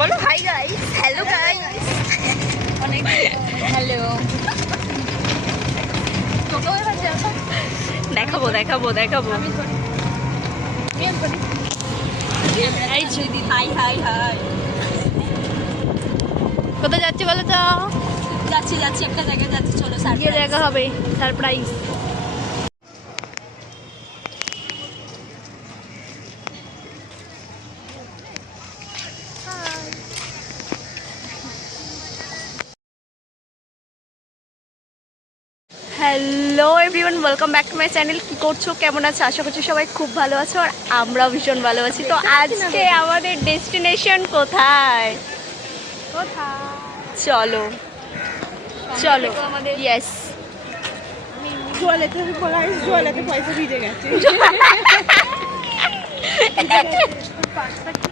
বলো hi guys hello guys অনেক hello দেখাবো দেখাবো দেখাবো। আমি আমি করি এই দিদি। হাই হাই হাই কোথায় যাচ্ছি বলো তো? যাচ্ছি যাচ্ছি একটা জায়গায় যাচ্ছি চলো গিয়ে দেখা হবে। Surprise hello everyone welcome back to my channel কী করছ? কেমন আছো? আশা করছি সবাই খুব ভালো আছো আর আমরাও ভীষণ ভালো আছি। তো আজকে আমাদের ডেস্টিনেশন কোথায়? কোথায়? চলো। চলো। ইয়েস পয়সা ভিজে গেছে।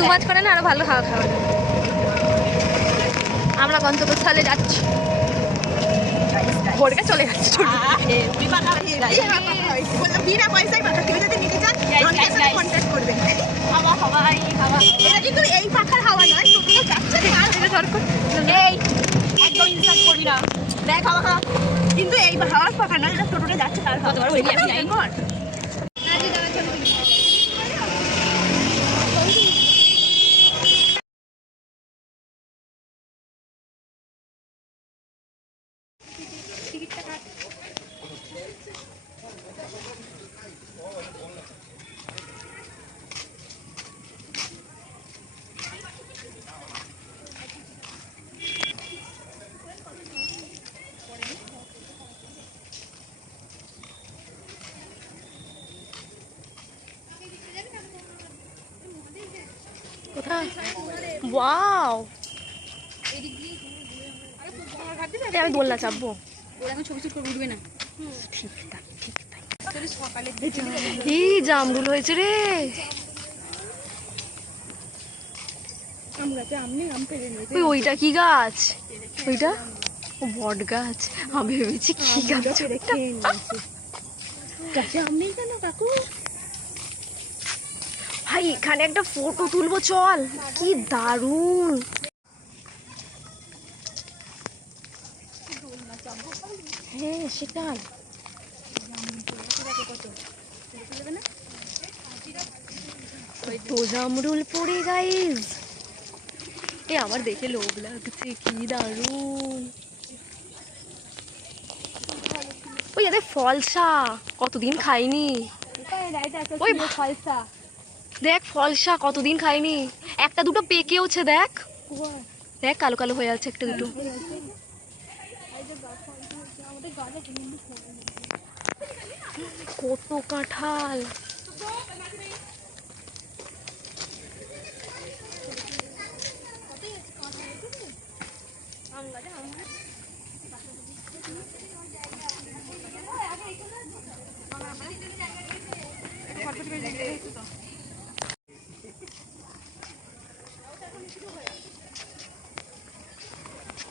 দু মাছ করে না আরও ভালো খাওয়া খাওয়া। আমরা গন্তব্যস্থলে যাচ্ছি। ভোরকে চলে বললাম বিনা পয়সায় পাখা কেউ যদি নিতে চান. কন্ট্যাক্ট হাওয়া হাওয়া এটা কিন্তু এই পাখার হাওয়া নয় এই একদম করবি না। দেখ হাওয়া কিন্তু এই হাওয়ার পাখা নয় এটা টোটোটা যাচ্ছে তার হাওয়া। কোথায়? ওয়াও আমি দোলনা চাপবো। এখন ছবি ছবি উঠবে না। ঠিক তাই ঠিক তাই। এই জামরুল হয়েছে রে? ওই ওইটা কি গাছ? ওইটা? ও বট গাছ। আমি ভেবেছি কি গাছ। কেন কাকু? ভাই, এখানে একটা ফটো তুলবো, চল। কি দারুণ। হ্যাঁ সেটাই। তো জামরুল পড়ে গাইজ এ, আমার দেখে লোভ লাগছে, কি দারুণ। ওই ফলসা। কতদিন খাইনি। ওই ফলসা দেখ ফলসা কতদিন খাইনি। একটা দুটো পেকেওছে, দেখ। দেখ, কালো কালো হয়ে আছে একটা দুটো। কত কাঁঠাল।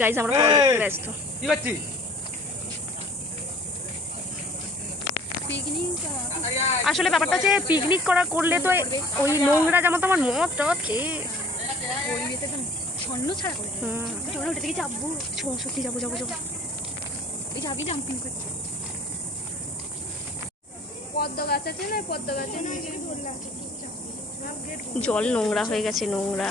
গাইজ আমরা ব্যস্ত। কি পাচ্ছি আসলে ব্যাপারটা হচ্ছে পিকনিক করা করলে তো ওই নোংরা যেমন তো আমার মদ টদ খেয়ে। ছন্ন ছাড়া করে চলো ওটা থেকে যাব। সত্যি যাব যাব যাব। এই যাবি জাম্পিং করতে পদ্ম গাছ আছে না? পদ্ম গাছের জল নোংরা হয়ে গেছে নোংরা।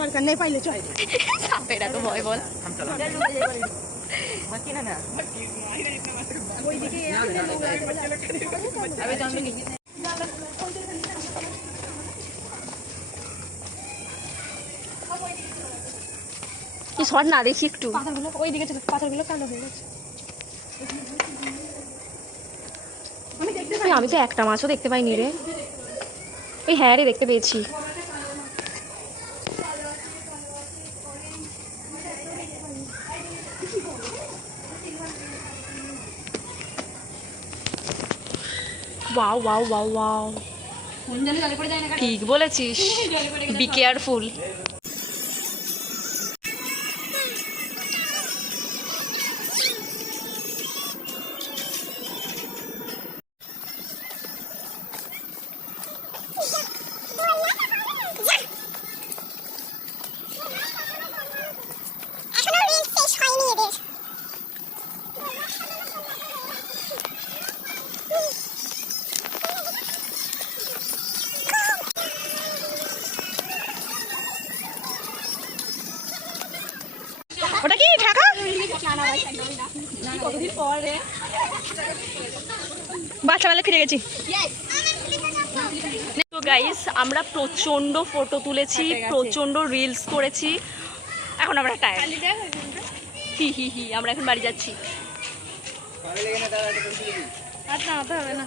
দরকার নেই পাইলে চল। সাপের এত ভয় বল। কি সর না? দেখি একটু। পাথরগুলো ওই দিকে পাথরগুলো কালো হয়ে গেছে। আমি আমি তো একটা মাছও দেখতে পাইনি রে। ওই হ্যাঁ রে দেখতে পেয়েছি। ওয়াও ঠিক বলেছিস। বি কেয়ারফুল ওটা কি ঢাকা বাচ্চা মেলা ফিরে গেছি। গাইস আমরা প্রচণ্ড ফটো তুলেছি প্রচণ্ড রিলস করেছি। এখন আমরা টায়ার হি হি হি আমরা এখন বাড়ি যাচ্ছি। আচ্ছা হবে না।